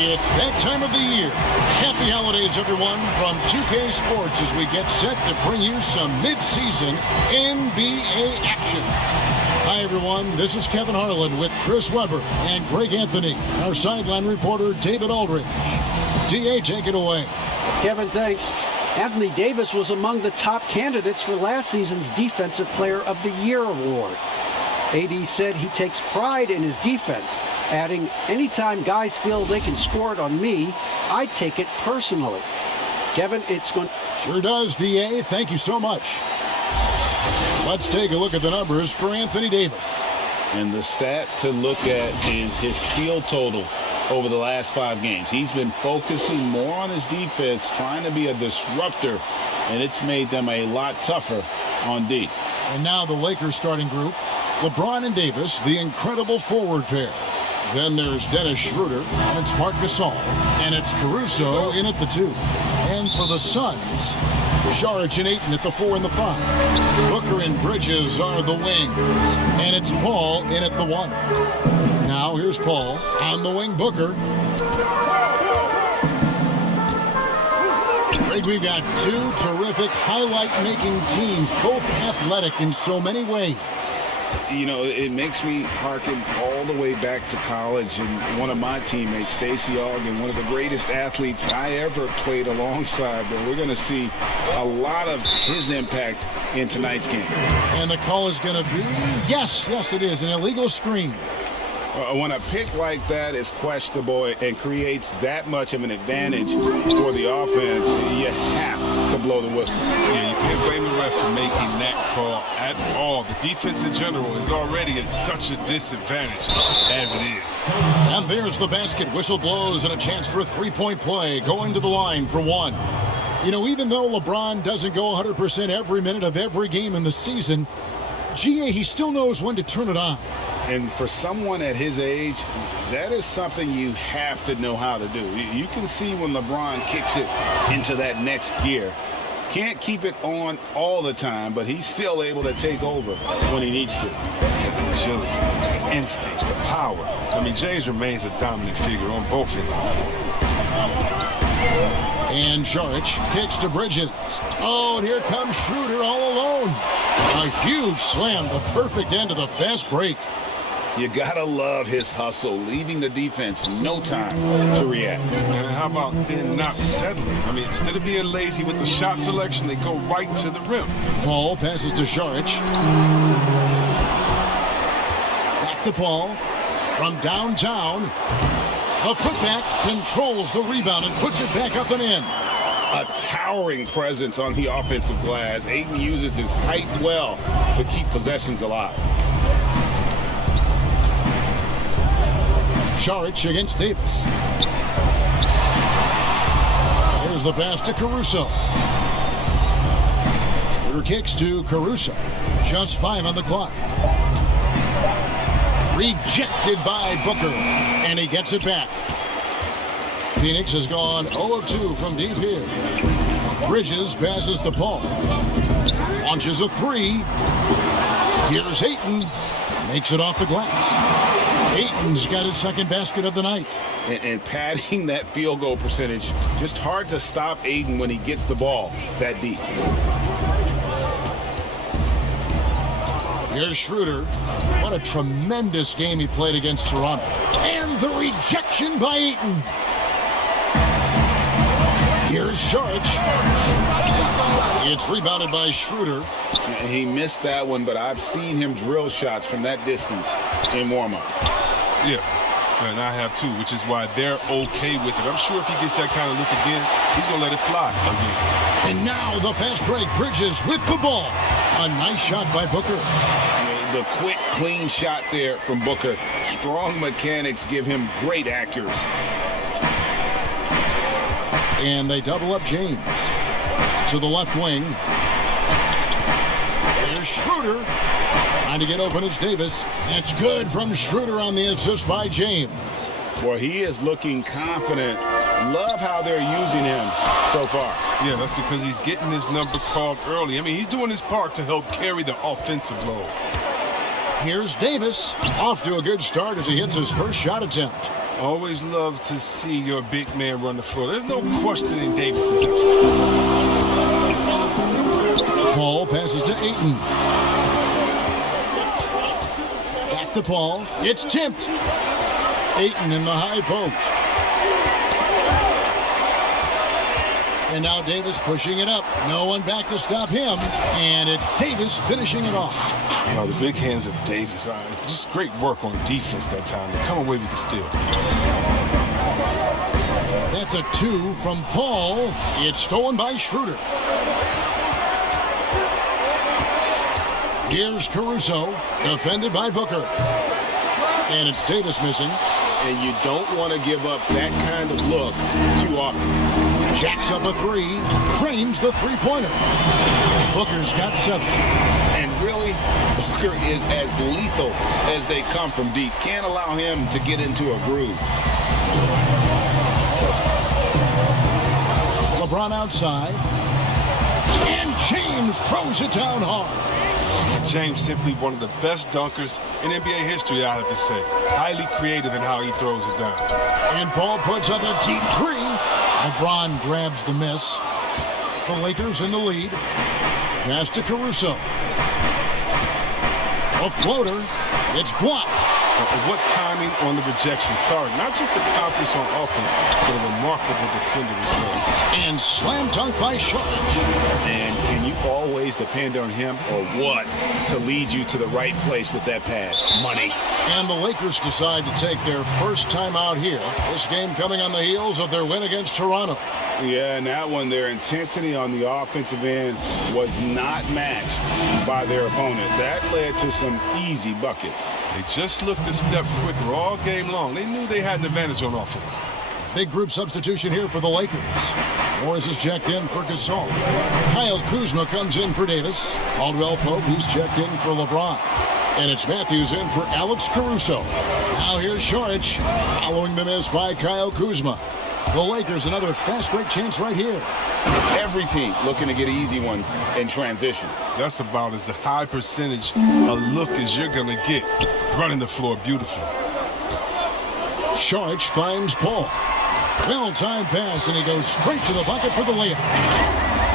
It's that time of the year. Happy holidays, everyone, from 2K Sports as we get set to bring you some mid-season NBA action. Hi, everyone. This is Kevin Harlan with Chris Webber and Greg Anthony, our sideline reporter, David Aldridge. DA, take it away. Kevin, thanks. Anthony Davis was among the top candidates for last season's Defensive Player of the Year award. AD said he takes pride in his defense, adding, anytime guys feel they can score it on me, I take it personally. Kevin, it's going... Sure does, DA. Thank you so much. Let's take a look at the numbers for Anthony Davis. And the stat to look at is his steal total over the last 5 games. He's been focusing more on his defense, trying to be a disruptor, and it's made them a lot tougher on D. And now the Lakers starting group. LeBron and Davis, the incredible forward pair. Then there's Dennis Schroeder, and it's Marc Gasol, and it's Caruso in at the 2. And for the Suns, Saric and Ayton at the 4 and the 5. Booker and Bridges are the wings, and it's Paul in at the 1. Now here's Paul on the wing. Booker. Greg, we've got 2 terrific highlight-making teams, both athletic in so many ways. You know, it makes me harken all the way back to college, and one of my teammates, Stacey Ogden, one of the greatest athletes I ever played alongside, but we're going to see a lot of his impact in tonight's game. And the call is going to be, yes, it is, an illegal screen. When a pick like that is questionable and creates that much of an advantage for the offense, you have to blow the whistle. Yeah, you can't blame the ref for making that call at all. The defense in general is already at such a disadvantage as it is. And there's the basket. Whistle blows and a chance for a three-point play. Going to the line for 1. You know, even though LeBron doesn't go 100% every minute of every game in the season, he still knows when to turn it on. And for someone at his age, that is something you have to know how to do. You can see when LeBron kicks it into that next gear. Can't keep it on all the time, but he's still able to take over when he needs to. The agility, the instincts, the power. I mean, James remains a dominant figure on both ends of the floor. And Saric kicks to Bridges. Oh, and here comes Schroeder all alone. A huge slam, the perfect end of the fast break. You gotta love his hustle, leaving the defense no time to react. And how about then not settling? I mean, instead of being lazy with the shot selection, they go right to the rim. Paul passes to Saric. Back to Paul. From downtown. A putback, controls the rebound and puts it back up and in. A towering presence on the offensive glass. Ayton uses his height well to keep possessions alive. Saric against Davis. Here's the pass to Caruso. Schroeder kicks to Caruso. Just 5 on the clock. Rejected by Booker, and he gets it back. Phoenix has gone 0 of 2 from deep here. Bridges passes to Paul. Launches a 3. Here's Ayton. Makes it off the glass. Ayton's got his second basket of the night. And padding that field goal percentage, just hard to stop Ayton when he gets the ball that deep. Here's Schroeder. What a tremendous game he played against Toronto. And the rejection by Ayton. Here's Saric. It's rebounded by Schroeder. He missed that one, but I've seen him drill shots from that distance in warm-up. Yeah, and I have too, which is why they're okay with it. I'm sure if he gets that kind of look again, he's going to let it fly again. And now the fast break. Bridges with the ball. A nice shot by Booker. The quick, clean shot there from Booker. Strong mechanics give him great accuracy. And they double up James. To the left wing. There's Schroeder. Trying to get open is Davis. It's good from Schroeder on the assist by James. Boy, he is looking confident. Love how they're using him so far. Yeah, that's because he's getting his number called early. I mean, he's doing his part to help carry the offensive load. Here's Davis. Off to a good start as he hits his first shot attempt. Always love to see your big man run the floor. There's no questioning Davis's effort. Paul passes to Ayton. Back to Paul. It's tipped. Ayton in the high post. And now Davis pushing it up. No one back to stop him. And it's Davis finishing it off. You know, the big hands of Davis. Just great work on defense that time to come away with the steal. That's a 2 from Paul. It's stolen by Schroeder. Here's Caruso, defended by Booker. And it's Davis missing. And you don't want to give up that kind of look too often. Jacks up a 3, drains the three-pointer. Booker's got 7. And really, Booker is as lethal as they come from deep. Can't allow him to get into a groove. LeBron outside. And James throws it down hard. James simply one of the best dunkers in NBA history, I have to say. Highly creative in how he throws it down. And Paul puts up a deep 3. LeBron grabs the miss. The Lakers in the lead. Pass to Caruso. A floater. It's blocked. What timing on the rejection. Sorry, not just accomplished on offense, but a remarkable defender as well. And slam dunk by Sharp. And can you always depend on him or what to lead you to the right place with that pass? Money. And the Lakers decide to take their first time out here. This game coming on the heels of their win against Toronto. Yeah, and that one, their intensity on the offensive end was not matched by their opponent. That led to some easy buckets. They just looked a step quicker all game long. They knew they had an advantage on offense. Big group substitution here for the Lakers. Morris is checked in for Gasol. Kyle Kuzma comes in for Davis. Caldwell Pope, who's checked in for LeBron. And it's Matthews in for Alex Caruso. Now here's Saric following the miss by Kyle Kuzma. The Lakers another fast break chance right here. Every team looking to get easy ones in transition. That's about as high percentage a look as you're going to get. Running the floor beautifully. Saric finds Paul. Well-timed pass, and he goes straight to the bucket for the layup.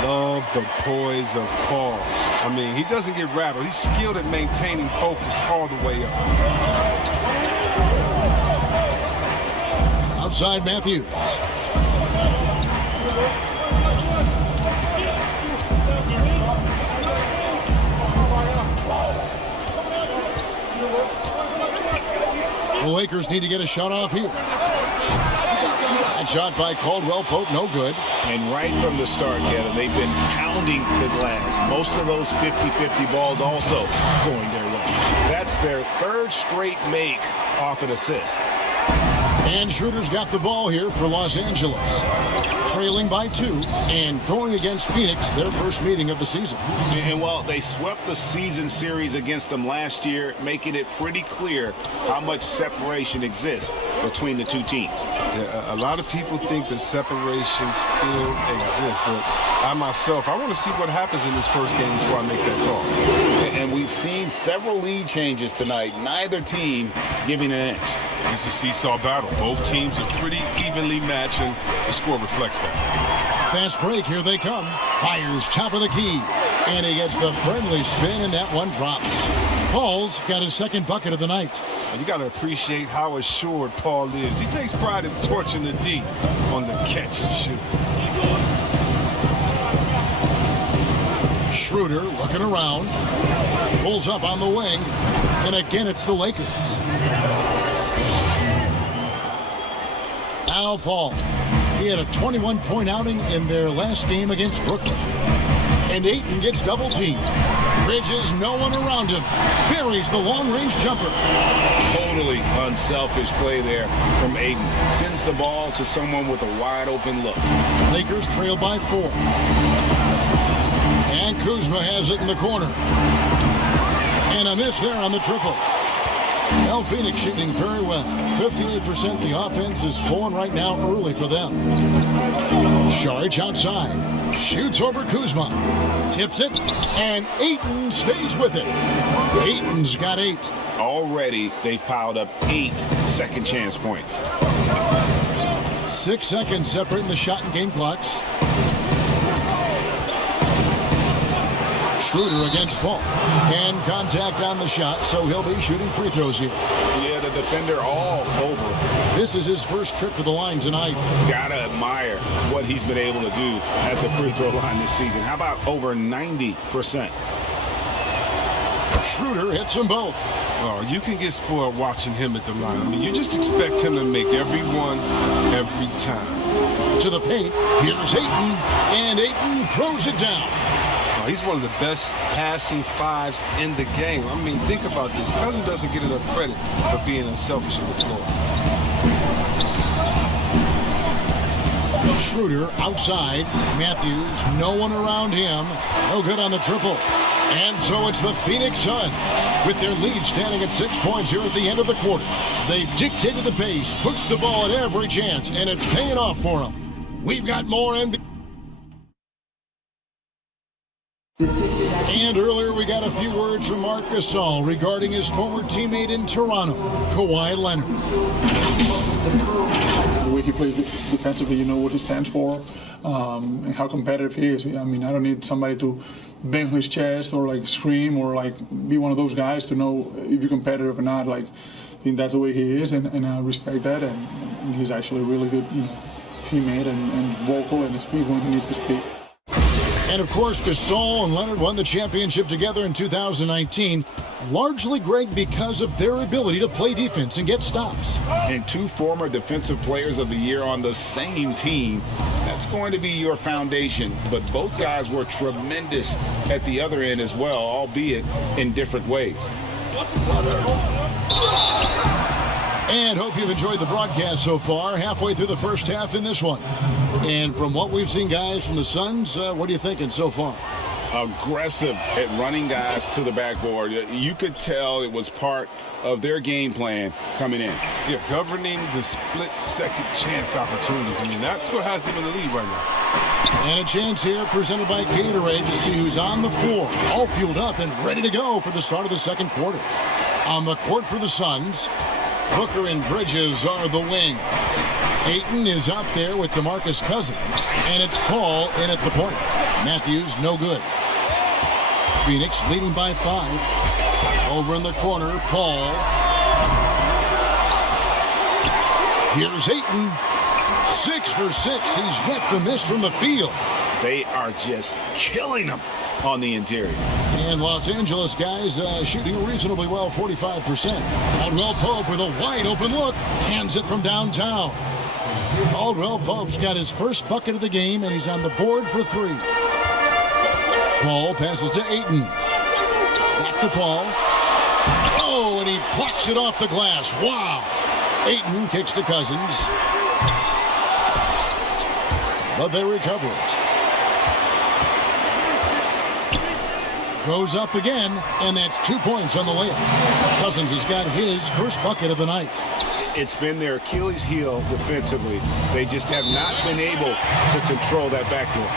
Love the poise of Paul. I mean, he doesn't get rattled. He's skilled at maintaining focus all the way up. Outside Matthews. The Lakers need to get a shot off here. That shot by Caldwell Pope, no good. And right from the start, Kevin, they've been pounding the glass. Most of those 50-50 balls also going their way. That's their third straight make off an assist. And Schroeder's got the ball here for Los Angeles. Trailing by 2 and going against Phoenix, their first meeting of the season. And while they swept the season series against them last year, making it pretty clear how much separation exists between the two teams. Yeah, a lot of people think the separation still exists, but I myself, I want to see what happens in this first game before I make that call. And we've seen several lead changes tonight, neither team giving an inch. It's a seesaw battle. Both teams are pretty evenly matched, and the score reflects that. Fast break, here they come. Fires top of the key. And he gets the friendly spin, and that one drops. Paul's got his second bucket of the night. You got to appreciate how assured Paul is. He takes pride in torching the D on the catch and shoot. Schroeder looking around. Pulls up on the wing. And again, it's the Lakers. Now Paul. He had a 21-point outing in their last game against Brooklyn. And Ayton gets double-teamed. Bridges, no one around him. Buries the long-range jumper. Totally unselfish play there from Ayton. Sends the ball to someone with a wide-open look. Lakers trail by 4. And Kuzma has it in the corner. And a miss there on the triple. Well, Phoenix shooting very well. 58%. The offense is flowing right now early for them. Saric outside. Shoots over Kuzma. Tips it, and Ayton stays with it. Ayton's got 8. Already, they've piled up 8 second chance points. 6 seconds separating the shot and game clocks. Schroeder against Paul. And contact on the shot, so he'll be shooting free throws here. Yeah, the defender all over him. This is his first trip to the line tonight. Gotta admire what he's been able to do at the free throw line this season. How about over 90%? Schroeder hits them both. Oh, you can get spoiled watching him at the line. I mean, you just expect him to make every one, every time. To the paint, here's Ayton, and Ayton throws it down. Oh, he's one of the best passing fives in the game. I mean, think about this. Cousin doesn't get enough credit for being unselfish on the floor. Schroeder outside. Matthews, no one around him. No good on the triple. And so it's the Phoenix Suns with their lead standing at 6 points here at the end of the quarter. They've dictated the pace, pushed the ball at every chance, and it's paying off for them. We've got more NBA. And earlier we got a few words from Marc Gasol regarding his former teammate in Toronto, Kawhi Leonard. The way he plays defensively, you know what he stands for, and how competitive he is. I mean, I don't need somebody to bang his chest or like scream or like be one of those guys to know if you're competitive or not. Like, I think that's the way he is, and I respect that. And he's actually a really good, teammate and vocal and speaks when he needs to speak. And of course, Gasol and Leonard won the championship together in 2019, largely, Greg, because of their ability to play defense and get stops. And 2 former Defensive Players of the Year on the same team. That's going to be your foundation. But both guys were tremendous at the other end as well, albeit in different ways. And hope you've enjoyed the broadcast so far, halfway through the first half in this one. And from what we've seen, guys, from the Suns, what are you thinking so far? Aggressive at running guys to the backboard. You could tell it was part of their game plan coming in. Yeah, governing the split second chance opportunities. I mean, that's what has them in the lead right now. And a chance here presented by Gatorade to see who's on the floor, all fueled up and ready to go for the start of the second quarter. On the court for the Suns, Booker and Bridges are the wings. Ayton is out there with DeMarcus Cousins, and it's Paul in at the point. Matthews, no good. Phoenix leading by 5. Over in the corner, Paul. Here's Ayton. 6 for 6. He's yet to miss from the field. They are just killing them on the interior. And Los Angeles guys shooting reasonably well, 45%. Caldwell Pope with a wide open look. Hands it from downtown. Caldwell Pope's got his first bucket of the game, and he's on the board for 3. Paul passes to Ayton. Back to Paul. Oh, and he plucks it off the glass. Wow. Ayton kicks to Cousins. But they recover it. Goes up again, and that's 2 points on the layup. Cousins has got his first bucket of the night. It's been their Achilles heel defensively. They just have not been able to control that backdoor.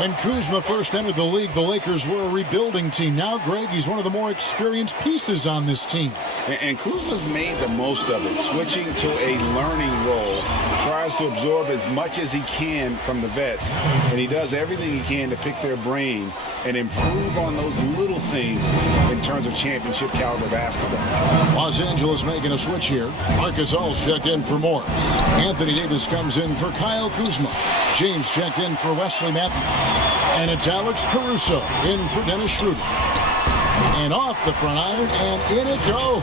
When Kuzma first entered the league, the Lakers were a rebuilding team. Now, Greg, he's one of the more experienced pieces on this team. And Kuzma's made the most of it, switching to a learning role. Tries to absorb as much as he can from the vets, and he does everything he can to pick their brain and improve on those little things in terms of championship caliber basketball. Los Angeles making a switch here. Marc Gasol's checked in for Morris. Anthony Davis comes in for Kyle Kuzma. James checked in for Wesley Matthews. And it's Alex Caruso in for Dennis Schroeder. And off the front iron, and in it goes.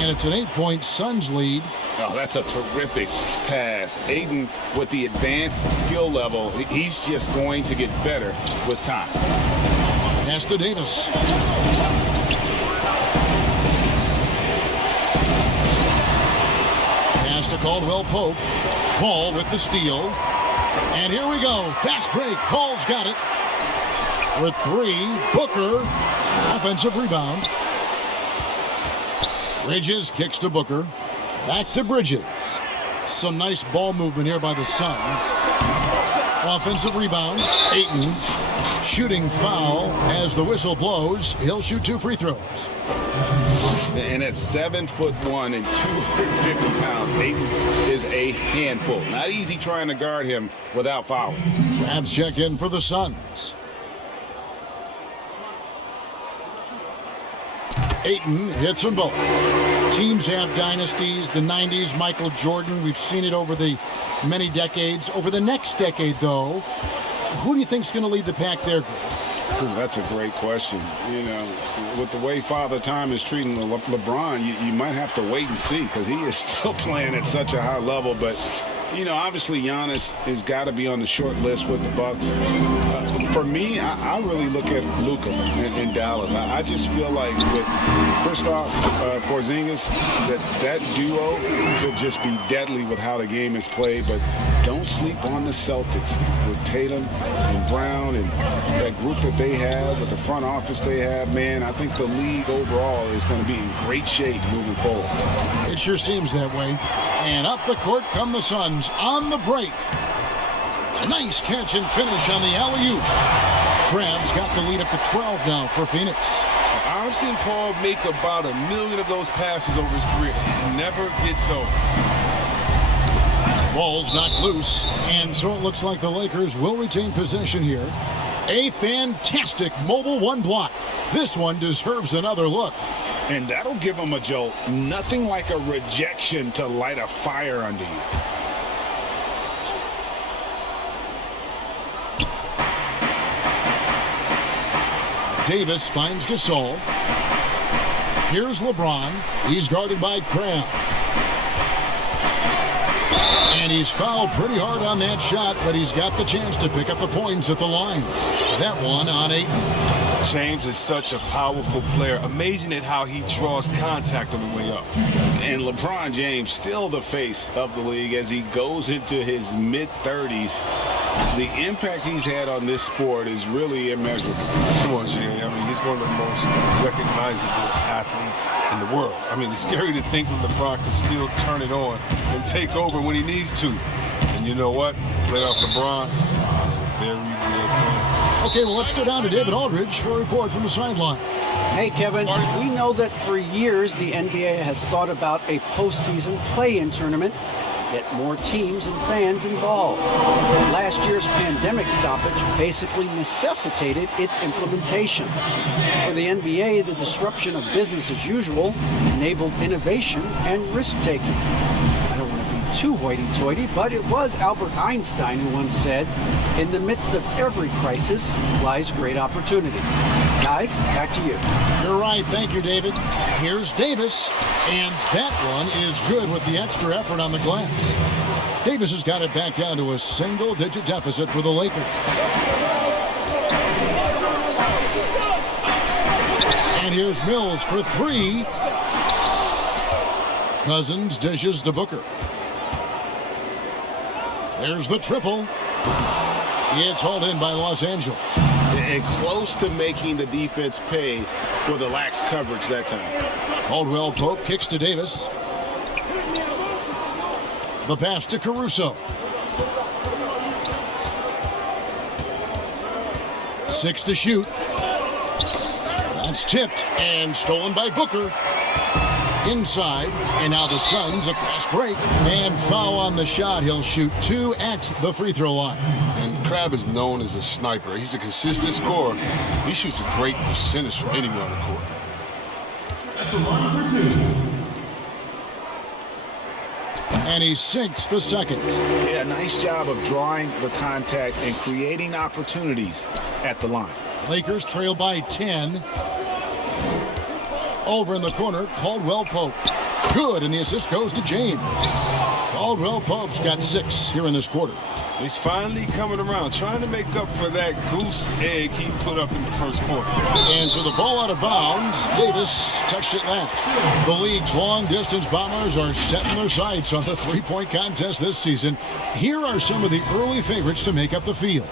And it's an 8-point Suns lead. Oh, that's a terrific pass. Ayton, with the advanced skill level, he's just going to get better with time. Pass to Davis. Pass to Caldwell Pope. Paul with the steal. And here we go. Fast break. Paul's got it. With 3, Booker. Offensive rebound. Bridges kicks to Booker. Back to Bridges. Some nice ball movement here by the Suns. Offensive rebound. Ayton. Shooting foul as the whistle blows. He'll shoot 2 free throws. And at 7'1" and 250 pounds, Ayton is a handful. Not easy trying to guard him without fouling. Abs check in for the Suns. Ayton hits them both. Teams have dynasties. The 90s, Michael Jordan. We've seen it over the many decades. Over the next decade, though, who do you think is going to lead the pack there, Greg? Ooh, that's a great question. You know, with the way Father Time is treating LeBron, you might have to wait and see because he is still playing at such a high level. But, you know, obviously Giannis has got to be on the short list with the Bucks. For me, I really look at Luka in Dallas. I just feel like with Kristaps Porzingis, that duo could just be deadly with how the game is played. But don't sleep on the Celtics with Tatum and Brown and that group that they have, with the front office they have. Man, I think the league overall is going to be in great shape moving forward. It sure seems that way. And up the court come the Suns on the break. Nice catch and finish on the alley-oop. Crabs got the lead up to 12 now for Phoenix. I've seen Paul make about 1 million of those passes over his career. He never gets old. Ball's knocked loose, and so it looks like the Lakers will retain possession here. A fantastic mobile 1 block. This one deserves another look. And that'll give them a jolt. Nothing like a rejection to light a fire under you. Davis finds Gasol. Here's LeBron. He's guarded by Crabbe. And he's fouled pretty hard on that shot, but he's got the chance to pick up the points at the line. That one on Ayton. James is such a powerful player. Amazing at how he draws contact on the way up. And LeBron James still the face of the league as he goes into his mid-30s. The impact he's had on this sport is really immeasurable. Come on, Jay. I mean, he's one of the most recognizable athletes in the world. I mean, it's scary to think that LeBron can still turn it on and take over when he needs to. And you know what? Playoff LeBron is a very real player. Okay, well, let's go down to David Aldridge for a report from the sideline. Hey, Kevin, we know that for years the NBA has thought about a postseason play-in tournament to get more teams and fans involved. Last year's pandemic stoppage basically necessitated its implementation. For the NBA, the disruption of business as usual enabled innovation and risk-taking. I don't want to be too hoity-toity, but it was Albert Einstein who once said, "In the midst of every crisis lies great opportunity." Guys, back to you. You're right. Thank you, David. Here's Davis, and that one is good with the extra effort on the glass. Davis has got it back down to a single-digit deficit for the Lakers. And here's Mills for 3. Cousins dishes to Booker. There's the triple. It's hauled in by Los Angeles. And close to making the defense pay for the lax coverage that time. Caldwell Pope kicks to Davis. The pass to Caruso. 6 to shoot. That's tipped and stolen by Booker. Inside, and now the Suns a fast break and foul on the shot. He'll shoot 2 at the free throw line. And Crabbe is known as a sniper. He's a consistent scorer. He shoots a great percentage from anywhere on the court. At the line for 2. And he sinks the second. Yeah, nice job of drawing the contact and creating opportunities at the line. Lakers trail by 10. Over in the corner, Caldwell Pope. Good, and the assist goes to James. Caldwell Pope's got 6 here in this quarter. He's finally coming around, trying to make up for that goose egg he put up in the first quarter. And so the ball out of bounds. Davis touched it last. The league's long-distance bombers are setting their sights on the three-point contest this season. Here are some of the early favorites to make up the field.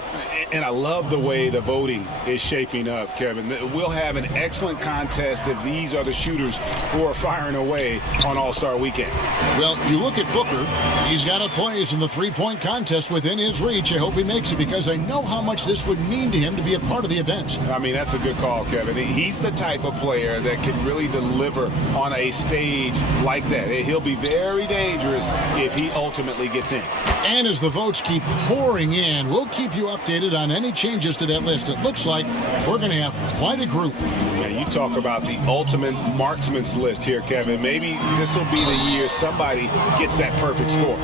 And I love the way the voting is shaping up, Kevin. We'll have an excellent contest if these are the shooters who are firing away on All-Star Weekend. Well, you look at Booker. He's got a place in the three-point contest within his reach. I hope he makes it because I know how much this would mean to him to be a part of the event. I mean, that's a good call, Kevin. He's the type of player that can really deliver on a stage like that. He'll be very dangerous if he ultimately gets in. And as the votes keep pouring in, we'll keep you updated on any changes to that list. It looks like we're going to have quite a group. Yeah, you talk about the ultimate marksman's list here, Kevin. Maybe this will be the year somebody gets that perfect score.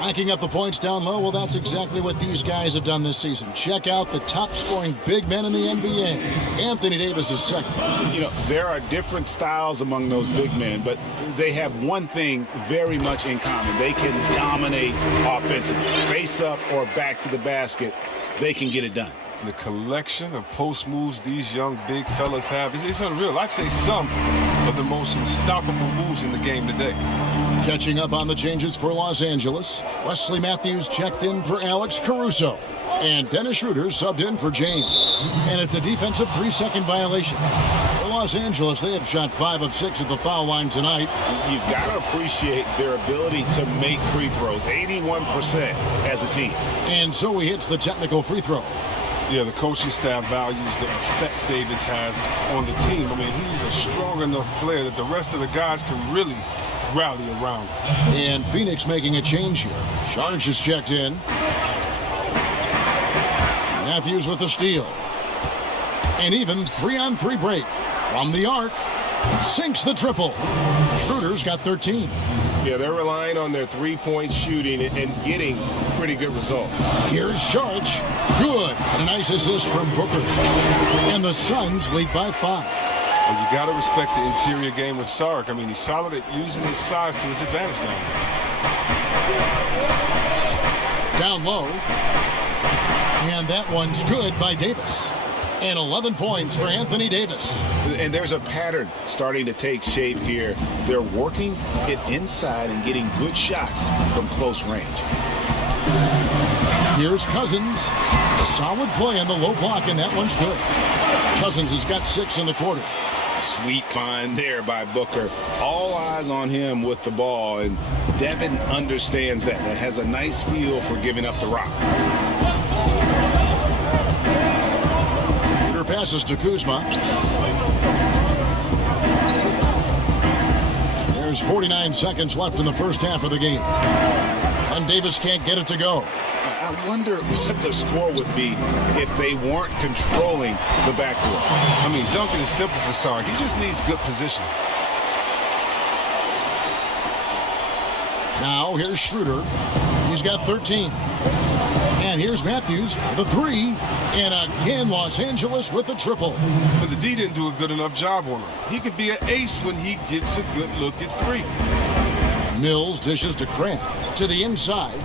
Racking up the points down low, well, that's exactly what these guys have done this season. Check out the top-scoring big men in the NBA. Anthony Davis is second. You know, there are different styles among those big men, but they have one thing very much in common. They can dominate offensively. Face up or back to the basket, they can get it done. The collection of post moves these young big fellas have is unreal. I'd say some of the most unstoppable moves in the game today. Catching up on the changes for Los Angeles, Wesley Matthews checked in for Alex Caruso. And Dennis Schroeder subbed in for James. And it's a defensive 3-second violation. For Los Angeles, they have shot 5 of 6 at the foul line tonight. You've got to appreciate their ability to make free throws, 81% as a team. And so he hits the technical free throw. Yeah, the coaching staff values the effect Davis has on the team. I mean, he's a strong enough player that the rest of the guys can really rally around. And Phoenix making a change here. Sharge is checked in. Matthews with the steal. An even 3-on-3 break from the arc. Sinks the triple. Schroeder's got 13. Yeah, they're relying on their three-point shooting and getting pretty good results. Here's Sharge. Good. And a nice assist from Booker. And the Suns lead by 5. Well, you got to respect the interior game with Sark. I mean, he's solid at using his size to his advantage now. Down low. And that one's good by Davis. And 11 points for Anthony Davis. And there's a pattern starting to take shape here. They're working it inside and getting good shots from close range. Here's Cousins. Solid play on the low block, and that one's good. Cousins has got 6 in the quarter. Sweet find there by Booker. All eyes on him with the ball, and Devin understands that. That has a nice feel for giving up the rock. Passes to Kuzma. There's 49 seconds left in the first half of the game. And Davis can't get it to go. I wonder what the score would be if they weren't controlling the backcourt. I mean, dunking is simple for Sark. He just needs good position. Now here's Schroeder. He's got 13. And here's Matthews for the 3. And again, Los Angeles with the triple. But the D didn't do a good enough job on him. He could be an ace when he gets a good look at 3. Mills dishes to Crabb. To the inside.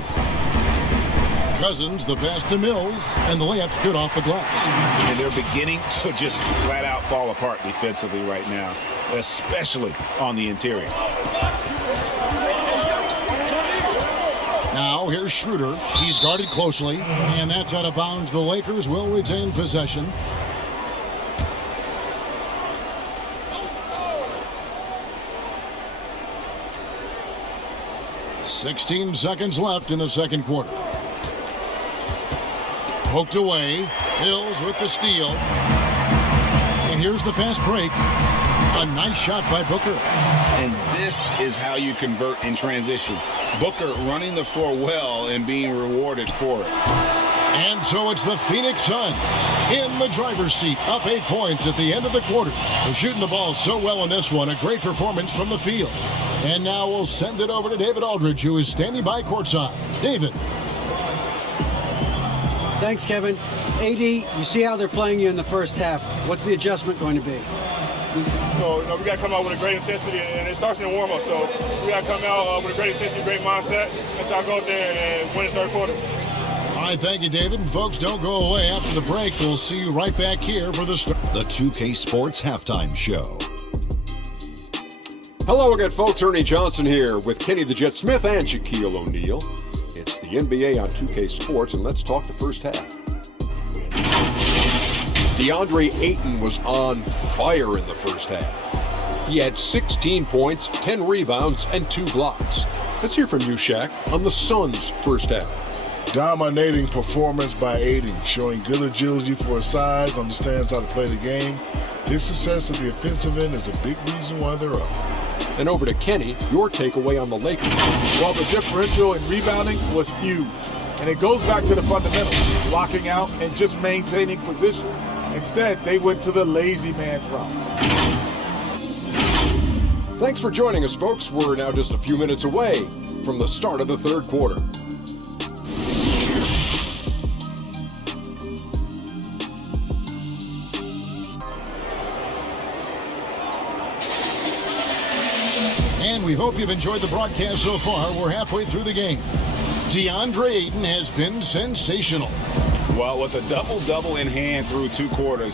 Cousins, the pass to Mills. And the layup's good off the glass. And they're beginning to just flat out fall apart defensively right now, especially on the interior. Now here's Schroeder. He's guarded closely, and that's out of bounds. The Lakers will retain possession. "16 seconds left in the second quarter. Poked away. Hills with the steal. And here's the fast break. A nice shot by Booker. And this is how you convert in transition. Booker running the floor well and being rewarded for it. And so it's the Phoenix Suns in the driver's seat, up 8 points at the end of the quarter. They're shooting the ball so well in this one. A great performance from the field. And now we'll send it over to David Aldridge, who is standing by courtside. David. Thanks, Kevin. AD, you see how they're playing you in the first half. What's the adjustment going to be? So, we got to come out with a great intensity, and it starts in the warm-up. So we got to come out with a great intensity, great mindset, and try to go out there and win the third quarter. All right, thank you, David. And folks, don't go away. After the break, we'll see you right back here for the start. The 2K Sports Halftime Show. Hello again, folks. Ernie Johnson here with Kenny the Jet Smith and Shaquille O'Neal. It's the NBA on 2K Sports, and let's talk the first half. Deandre Ayton was on fire in the first half. He had 16 points, 10 rebounds, and 2 blocks. Let's hear from you, Shaq, on the Suns' first half. Dominating performance by Ayton, showing good agility for his size, understands how to play the game. His success at the offensive end is a big reason why they're up. And over to Kenny, your takeaway on the Lakers. Well, the differential in rebounding was huge. And it goes back to the fundamentals, locking out and just maintaining position. Instead, they went to the lazy man's route. Thanks for joining us, folks. We're now just a few minutes away from the start of the third quarter. And we hope you've enjoyed the broadcast so far. We're halfway through the game. Deandre Ayton has been sensational. Well, with a double-double in hand through 2 quarters,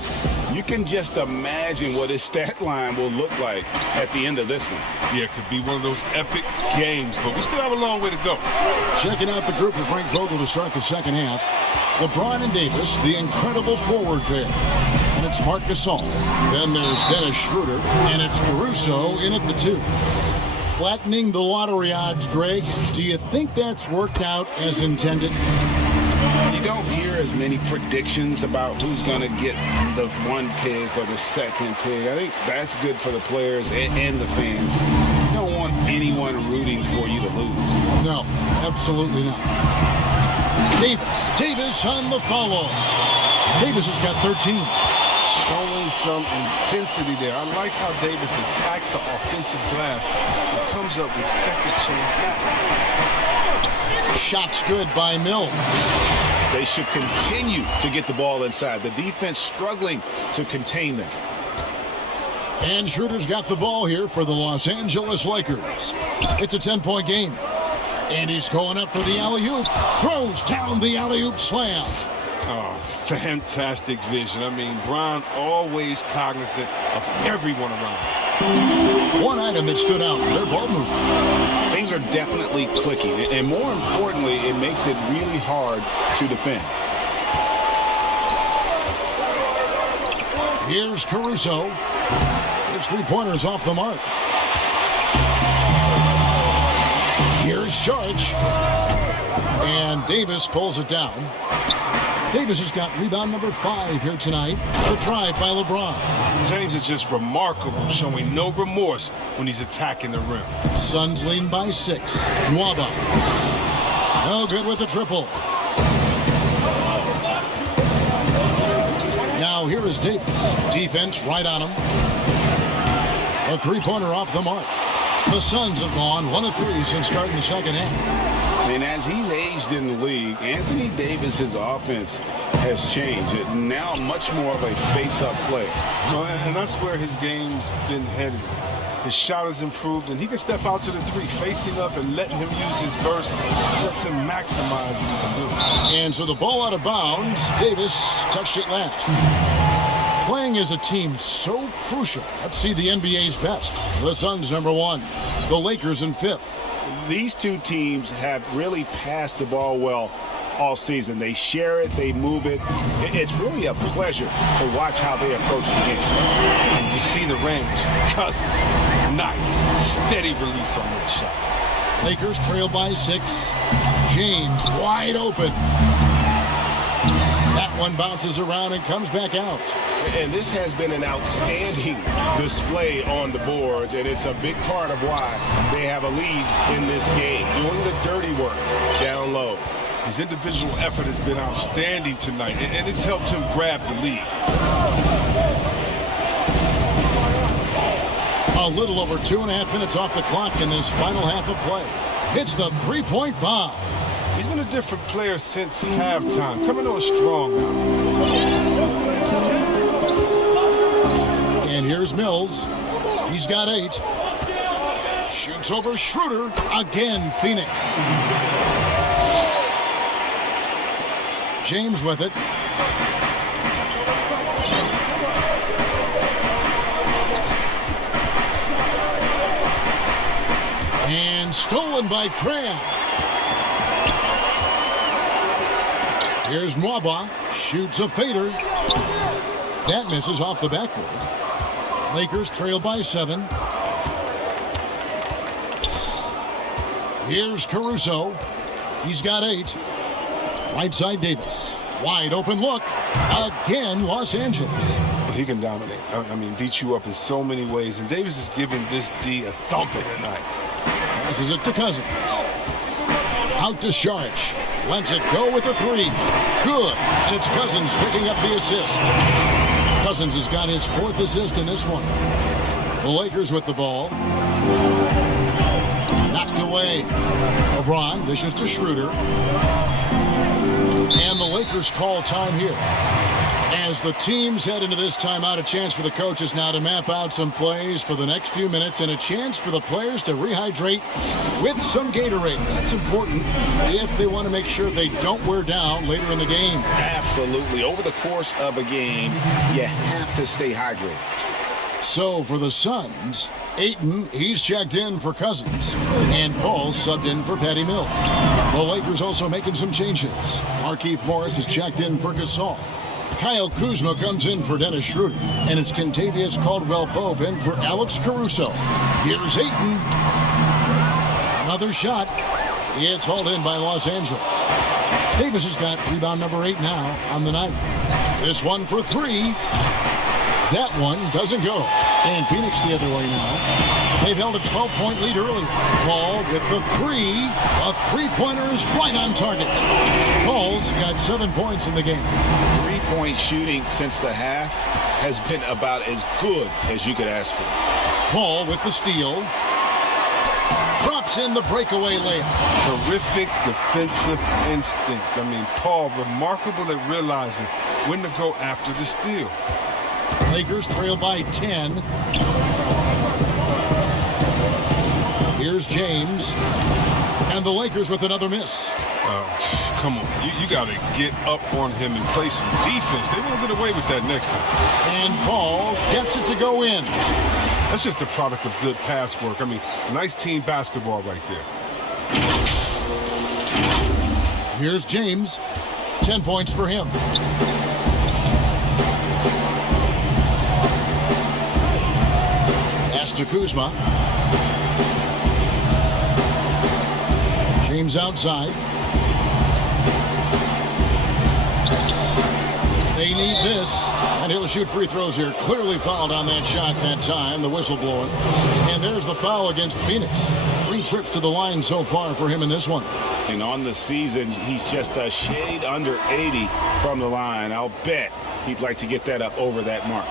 you can just imagine what his stat line will look like at the end of this one. Yeah, it could be one of those epic games, but we still have a long way to go. Checking out the group of Frank Vogel to start the second half. LeBron and Davis, the incredible forward pair. And it's Marc Gasol. Then there's Dennis Schroeder, and it's Caruso in at the 2. Flattening the lottery odds, Greg. Do you think that's worked out as intended? You don't hear as many predictions about who's going to get the 1 pick or the 2nd pick. I think that's good for the players and the fans. You don't want anyone rooting for you to lose. No, absolutely not. Davis on the follow. Davis has got 13. Showing some intensity there. I like how Davis attacks the offensive glass and comes up with second chance baskets. Shots good by Mills. They should continue to get the ball inside. The defense struggling to contain them. And Schroeder's got the ball here for the Los Angeles Lakers. It's a 10-point game. And he's going up for the alley-oop. Throws down the alley-oop slam. Oh, fantastic vision. I mean, Bron always cognizant of everyone around. One item that stood out, their ball movement. Things are definitely clicking, and more importantly, it makes it really hard to defend. Here's Caruso. His 3-pointers off the mark. Here's Sharge. And Davis pulls it down. Davis has got rebound number 5 here tonight. The drive by LeBron. James is just remarkable, showing no remorse when he's attacking the rim. Suns leading by 6. Nwaba. No good with the triple. Now here is Davis. Defense right on him. A 3-pointer off the mark. The Suns have gone 1 of 3 since starting the second half. And as he's aged in the league, Anthony Davis's offense has changed. It now much more of a face-up play. No, and that's where his game's been headed. His shot has improved, and he can step out to the 3, facing up and letting him use his burst. Lets him maximize what he can do. And so the ball out of bounds. Davis touched it last. Playing as a team so crucial. Let's see the NBA's best. The Suns number 1. The Lakers in 5th. These 2 teams have really passed the ball well all season. They share it, they move it. It's really a pleasure to watch how they approach the game. And you see the range. Cousins, nice, steady release on that shot. Lakers trail by 6. James wide open. That one bounces around and comes back out. And this has been an outstanding display on the boards, and it's a big part of why they have a lead in this game, doing the dirty work down low. His individual effort has been outstanding tonight, and it's helped him grab the lead. A little over 2.5 minutes off the clock in this final half of play. Hits the 3-point bomb. He's been a different player since halftime, coming on strong now. And Here's Mills. He's got 8. Shoots over Schroeder. Again, Phoenix. James with it. And stolen by Cram. Here's Mwaba. Shoots a fader. That misses off the backboard. Lakers trail by 7. Here's Caruso. He's got 8. Right side Davis. Wide open look. Again, Los Angeles. He can dominate. I mean, beat you up in so many ways. And Davis is giving this D a thumping tonight. Passes it to Cousins. Out to Saric. Lets it go with a 3. Good. And it's Cousins picking up the assist. Cousins has got his 4th assist in this one. The Lakers with the ball. Knocked away. LeBron dishes to Schroeder. And the Lakers call time here. As the teams head into this timeout, a chance for the coaches now to map out some plays for the next few minutes and a chance for the players to rehydrate with some Gatorade. That's important if they want to make sure they don't wear down later in the game. Absolutely. Over the course of a game, you have to stay hydrated. So for the Suns, Ayton, he's checked in for Cousins, and Paul subbed in for Patty Mills. The Lakers also making some changes. Markieff Morris is checked in for Gasol. Kyle Kuzma comes in for Dennis Schroeder, and it's Kentavious Caldwell-Pope in for Alex Caruso. Here's Ayton. Another shot. It's hauled in by Los Angeles. Davis has got rebound number 8 now on the night. This one for 3. That one doesn't go. And Phoenix the other way now. They've held a 12-point lead early. Paul with the 3. A three-pointer is right on target. Paul's got 7 points in the game. Three-point shooting since the half has been about as good as you could ask for. Paul with the steal. Drops in the breakaway layup. Terrific defensive instinct. I mean, Paul, remarkable at realizing when to go after the steal. Lakers trail by 10. Here's James. And the Lakers with another miss. Come on. You got to get up on him and play some defense. They won't get away with that next time. And Paul gets it to go in. That's just the product of good pass work. I mean, nice team basketball right there. Here's James. 10 points for him. Pass to Kuzma. James outside. They need this, and he'll shoot free throws here. Clearly fouled on that shot that time, the whistle blowing. And there's the foul against Phoenix. 3 trips to the line so far for him in this one. And on the season, he's just a shade under 80 from the line. I'll bet he'd like to get that up over that mark.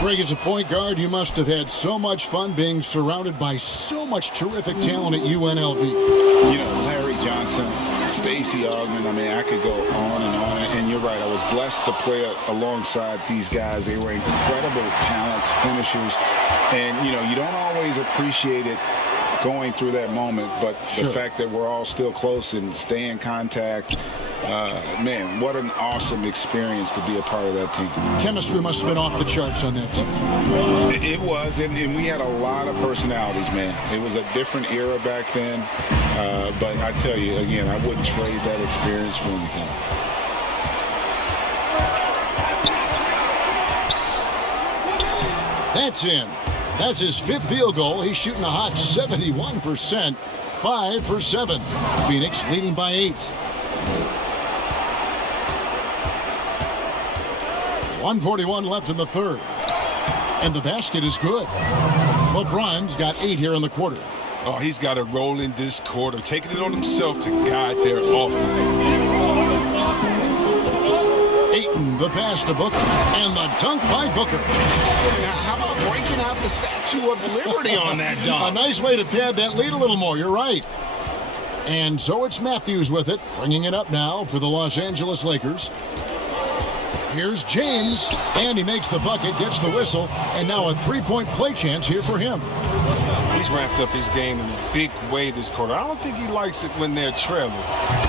Greg, as a point guard, you must have had so much fun being surrounded by so much terrific talent at UNLV. You know, Larry Johnson, Stacey Augmon, I mean, I could go on and on. And you're right, I was blessed to play alongside these guys. They were incredible talents, finishers. And, you know, you don't always appreciate it going through that moment, but the fact that we're all still close and stay in contact, man, what an awesome experience to be a part of that team. Chemistry must have been off the charts on that team. It was, and we had a lot of personalities, man. It was a different era back then, but I tell you, again, I wouldn't trade that experience for anything. That's in. That's his 5th field goal. He's shooting a hot 71%. 5 for 7. Phoenix leading by 8. 1:41 left in the third. And the basket is good. LeBron's got 8 here in the quarter. Oh, he's got to roll in this quarter, taking it on himself to guide their offense. Ayton, the pass to Booker, and the dunk by Booker. Now, how about breaking out the Statue of Liberty on that dunk? A nice way to pad that lead a little more. You're right. And so it's Matthews with it, bringing it up now for the Los Angeles Lakers. Here's James, and he makes the bucket, gets the whistle, and now a three-point play chance here for him. He's ramped up his game in a big way this quarter. I don't think he likes it when they're trailing.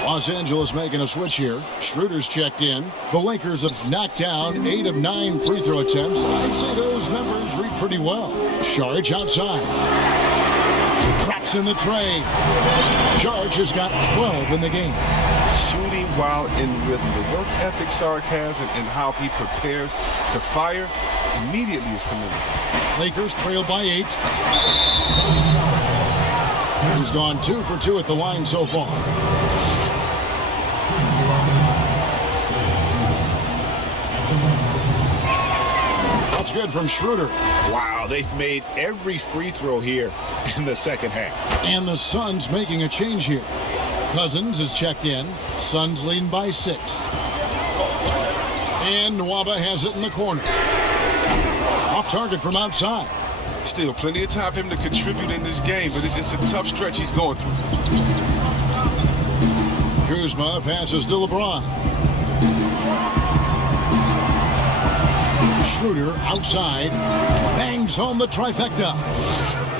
Los Angeles making a switch here. Schroeder's checked in. The Lakers have knocked down 8 of 9 free throw attempts. I'd say those numbers read pretty well. Saric outside. Drops in the tray. Saric has got 12 in the game. Shooting while in rhythm. The work ethic Saric has and how he prepares to fire immediately is commendable. Lakers trail by 8. He's gone 2 for 2 at the line so far. That's good from Schroeder. Wow, they've made every free throw here in the second half. And the Suns making a change here. Cousins is checked in. Suns leading by 6. And Nwaba has it in the corner. Off target from outside. Still plenty of time for him to contribute in this game, but it's a tough stretch he's going through. Kuzma passes to LeBron. Schroeder outside. Bangs home the trifecta.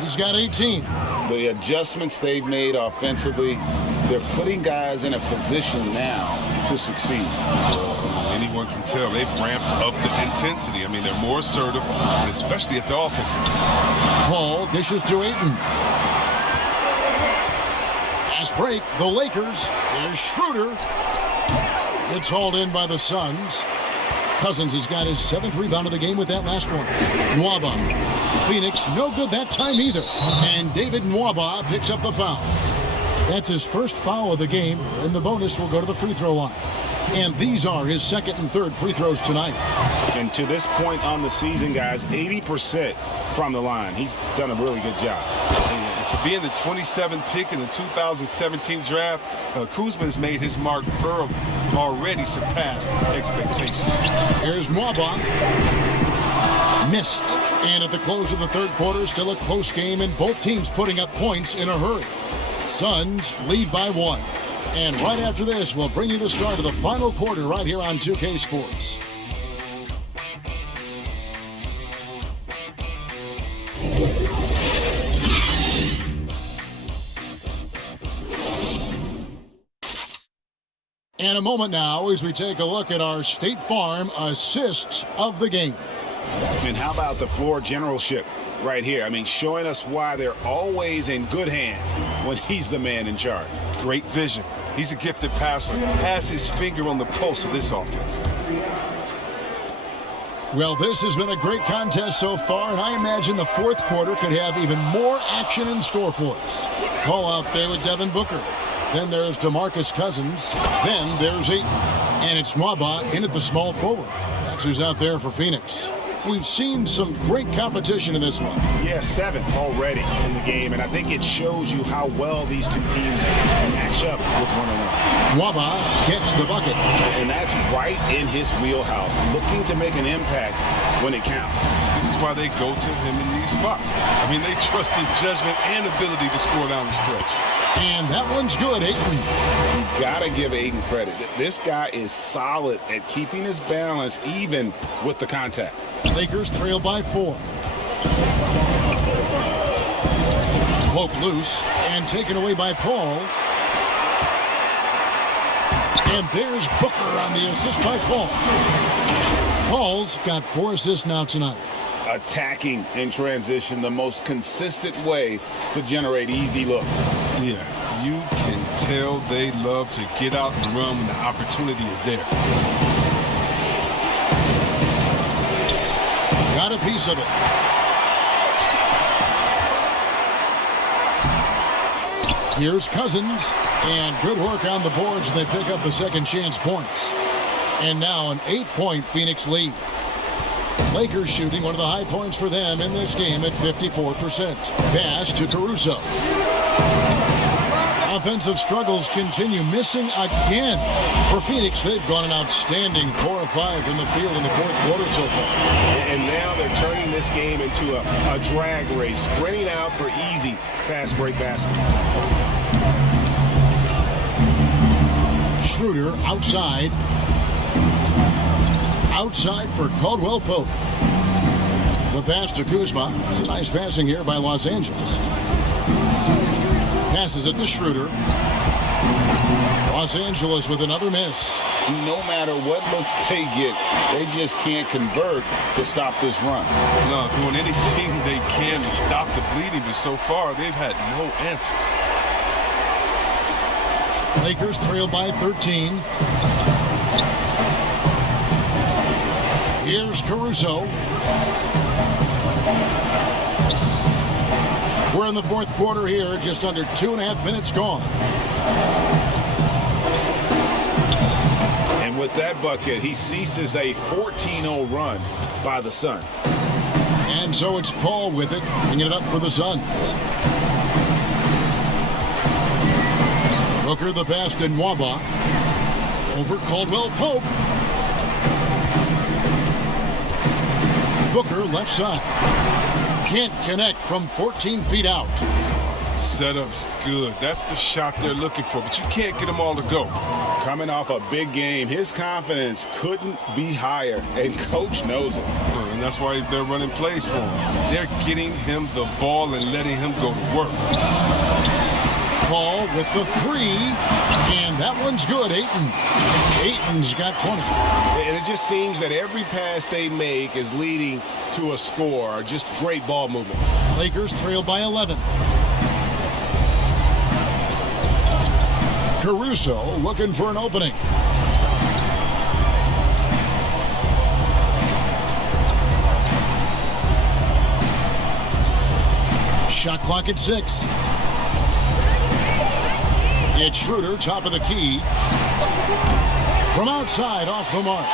He's got 18. The adjustments they've made offensively, they're putting guys in a position now to succeed. Anyone can tell they've ramped up the intensity. I mean, they're more assertive, and especially at the offensive. Paul dishes to Ayton. Fast break, the Lakers. There's Schroeder. It's hauled in by the Suns. Cousins has got his 7th rebound of the game with that last one. Nwaba. Phoenix, no good that time either. And David Nwaba picks up the foul. That's his first foul of the game, and the bonus will go to the free throw line. And these are his 2nd and 3rd free throws tonight. And to this point on the season, guys, 80% from the line. He's done a really good job. And for being the 27th pick in the 2017 draft, Kuzma has made his mark early, already surpassed expectations. Here's Nwaba. Missed. And at the close of the 3rd quarter, still a close game, and both teams putting up points in a hurry. Suns lead by 1. And right after this, we'll bring you the start of the final quarter right here on 2K Sports. And a moment now as we take a look at our State Farm assists of the game. And how about the floor generalship right here? I mean, showing us why they're always in good hands when he's the man in charge. Great vision. He's a gifted passer. Has his finger on the pulse of this offense. Well, this has been a great contest so far, and I imagine the 4th quarter could have even more action in store for us. Paul out there with Devin Booker. Then there's DeMarcus Cousins. Then there's Ayton. And it's Nwaba in at the small forward. That's who's out there for Phoenix. We've seen some great competition in this one. Yeah, 7 already in the game, and I think it shows you how well these two teams match up with one another. Nwaba gets the bucket. And that's right in his wheelhouse, looking to make an impact when it counts. This is why they go to him in these spots. I mean, they trust his judgment and ability to score down the stretch. And that one's good, Ayton. You've got to give Ayton credit. This guy is solid at keeping his balance even with the contact. Lakers trail by 4. Poke loose and taken away by Paul. And there's Booker on the assist by Paul. Paul's got 4 assists now tonight. Attacking in transition, the most consistent way to generate easy looks. Yeah, you can tell they love to get out and run when the opportunity is there. Got a piece of it. Here's Cousins, and good work on the boards. They pick up the second chance points. And now an 8-point Phoenix lead. Lakers shooting one of the high points for them in this game at 54%. Pass to Caruso. Offensive struggles continue, missing again. For Phoenix, they've gone an outstanding 4 of 5 from the field in the 4th quarter so far. And now they're turning this game into a drag race, sprinting out for easy fast break basket. Schroeder outside. outside for Caldwell Pope. The pass to Kuzma. It's a nice passing here by Los Angeles. Passes it to Schroeder. Los Angeles with another miss. No matter what looks they get, they just can't convert to stop this run. No, doing anything they can to stop the bleeding, but so far they've had no answers. Lakers trail by 13. Here's Caruso. We're in the fourth quarter here, just under 2.5 minutes gone. And with that bucket, he ceases a 14-0 run by the Suns. And so it's Paul with it, bringing it up for the Suns. Booker the pass to Nwaba. Over Caldwell Pope. Booker left side. Can't connect from 14 feet out. Setup's good. That's the shot they're looking for, but you can't get them all to go. Coming off a big game, his confidence couldn't be higher, and coach knows it. And that's why they're running plays for him. They're getting him the ball and letting him go to work. Paul with the three, and that one's good. Ayton's got 20. And it just seems that every pass they make is leading to a score. Just great ball movement. Lakers trail by 11. Caruso looking for an opening. Shot clock at 6. It's Schroeder, top of the key. From outside, off the mark.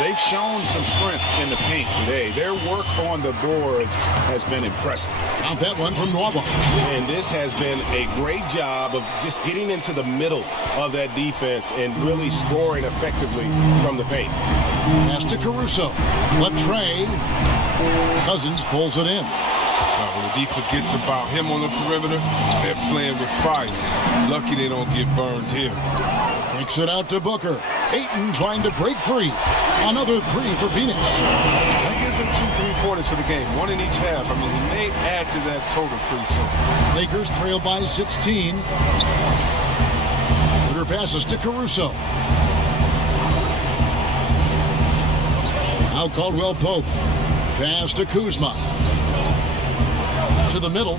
They've shown some strength in the paint today. Their work on the boards has been impressive. Count that one from Nwaba. And this has been a great job of just getting into the middle of that defense and really scoring effectively from the paint. Pass to Caruso. Left tray. Cousins pulls it in. When the D forgets about him on the perimeter, they're playing with fire. Lucky they don't get burned here. Kicks it out to Booker. Ayton trying to break free. Another three for Phoenix. That gives him 2 3-pointers for the game, one in each half. I mean, he may add to that total pretty soon. Lakers trail by 16. Schroeder passes to Caruso. Now Caldwell Pope. Pass to Kuzma. To the middle.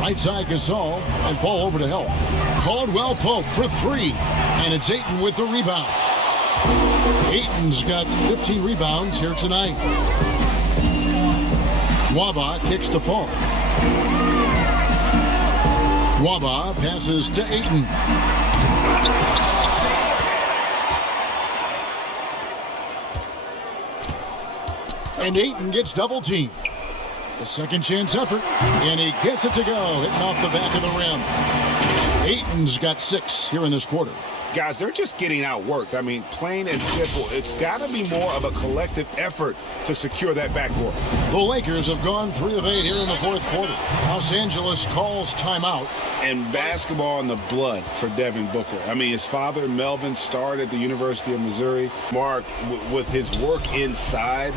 Right side Gasol, and Paul over to help. Caldwell Pope for 3, and it's Ayton with the rebound. Ayton's got 15 rebounds here tonight. Nwaba kicks to Paul. Nwaba passes to Ayton. And Ayton gets double teamed. A second chance effort, and he gets it to go, hitting off the back of the rim. Ayton's got 6 here in this quarter. Guys, they're just getting outworked. I mean, plain and simple. It's got to be more of a collective effort to secure that backcourt. The Lakers have gone 3 of 8 here in the fourth quarter. Los Angeles calls timeout. And basketball in the blood for Devin Booker. I mean, his father, Melvin, starred at the University of Missouri. Mark, with his work inside,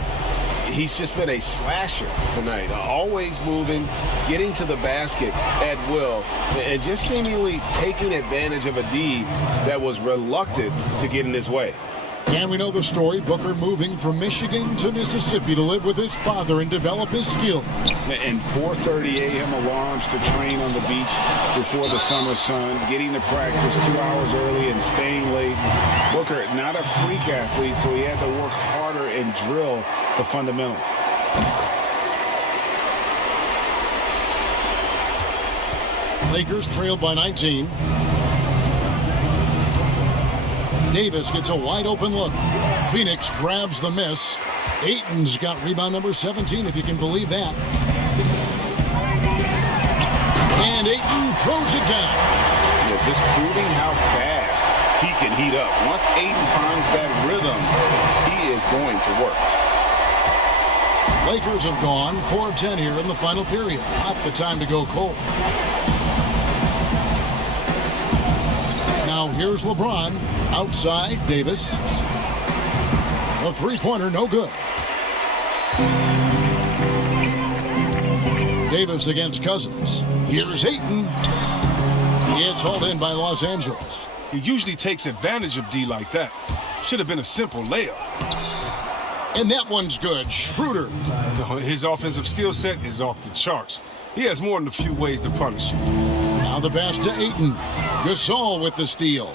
he's just been a slasher tonight. Always moving, getting to the basket at will, and just seemingly taking advantage of a D that was reluctant to get in his way. And we know the story. Booker moving from Michigan to Mississippi to live with his father and develop his skills. And 4:30 a.m. alarms to train on the beach before the summer sun, getting to practice 2 hours early and staying late. Booker, not a freak athlete, so he had to work harder and drill the fundamentals. Lakers trail by 19. Davis gets a wide open look. Phoenix grabs the miss. Ayton's got rebound number 17, if you can believe that. And Ayton throws it down. Yeah, just proving how fast he can heat up. Once Ayton finds that rhythm, he is going to work. Lakers have gone 4 of 10 here in the final period. Not the time to go cold. Now here's LeBron. Outside, Davis. The three-pointer, no good. Davis against Cousins. Here's Ayton. It's hauled in by Los Angeles. He usually takes advantage of D like that. Should have been a simple layup. And that one's good. Schroeder. His offensive skill set is off the charts. He has more than a few ways to punish you. Now the pass to Ayton. Gasol with the steal.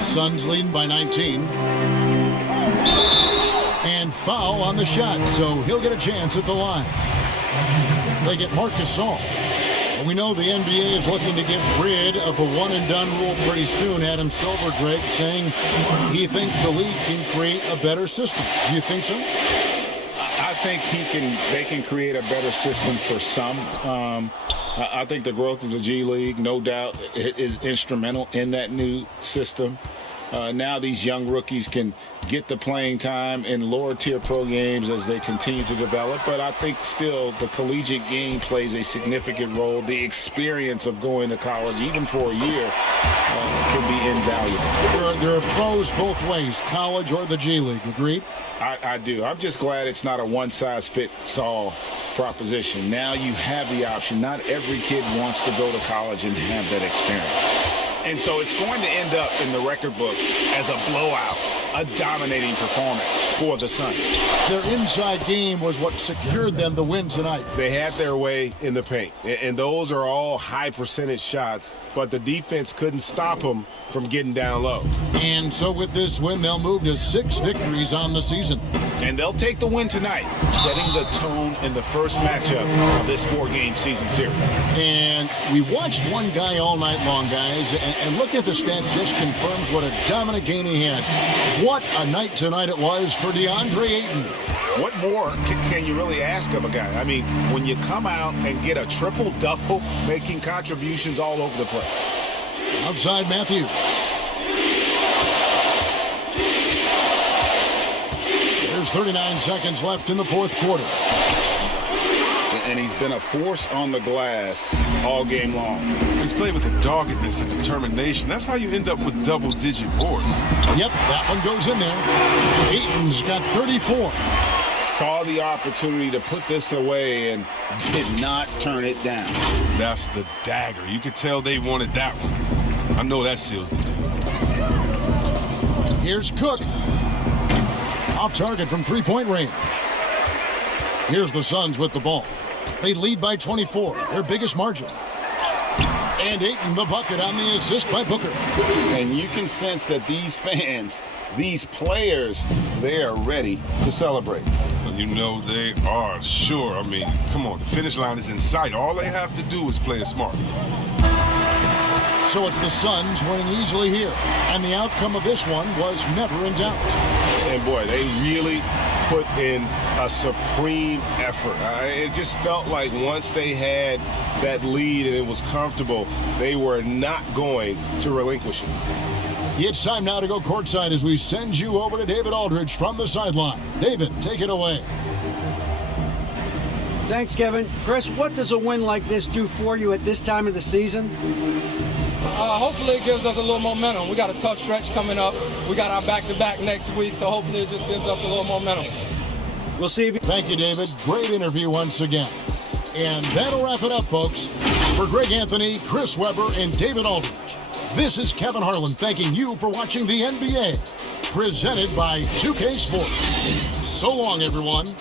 Suns leading by 19. And foul on the shot, so he'll get a chance at the line. They get Marc Gasol. And we know the NBA is looking to get rid of the one-and-done rule pretty soon. Adam Silver, Greg, saying he thinks the league can create a better system. Do you think so? I think they can create a better system for some. I think the growth of the G League, no doubt, is instrumental in that new system. Now these young rookies can get the playing time in lower-tier pro games as they continue to develop. But I think still the collegiate game plays a significant role. The experience of going to college, even for a year, can be invaluable. There are pros both ways, college or the G League. Agreed? I do. I'm just glad it's not a one-size-fits-all proposition. Now you have the option. Not every kid wants to go to college and have that experience. And so it's going to end up in the record books as a blowout, a dominating performance for the Suns. Their inside game was what secured them the win tonight. They had their way in the paint, and those are all high percentage shots, but the defense couldn't stop them from getting down low. And so with this win, they'll move to 6 victories on the season. And they'll take the win tonight, setting the tone in the first matchup of this 4-game season series. And we watched one guy all night long, guys, and look at the stats, just confirms what a dominant game he had. What a night tonight it was for Deandre Ayton. What more can you really ask of a guy? I mean, when you come out and get a triple-double, making contributions all over the place. Outside Matthews. There's 39 seconds left in the fourth quarter. And he's been a force on the glass all game long. He's played with a doggedness and determination. That's how you end up with double-digit boards. Yep, that one goes in there. Ayton's got 34. Saw the opportunity to put this away and did not turn it down. That's the dagger. You could tell they wanted that one. I know that seals the deal. Here's Cook. Off target from three-point range. Here's the Suns with the ball. They lead by 24, their biggest margin. And Ayton the bucket on the assist by Booker. And you can sense that these fans, these players, they are ready to celebrate. Well, you know they are, sure. I mean, come on, the finish line is in sight. All they have to do is play it smart. So it's the Suns winning easily here. And the outcome of this one was never in doubt. And boy, they really put in a supreme effort. It just felt like once they had that lead and it was comfortable, they were not going to relinquish it. It's time now to go courtside as we send you over to David Aldridge from the sideline. David, take it away. Thanks, Kevin. Chris, what does a win like this do for you at this time of the season? Hopefully it gives us a little momentum. We got a tough stretch coming up. We got our back-to-back next week, so hopefully it just gives us a little momentum. We'll see you. Thank you, David. Great interview once again. And that'll wrap it up, folks. For Greg Anthony, Chris Webber, and David Aldridge, this is Kevin Harlan thanking you for watching the NBA, presented by 2K Sports. So long, everyone.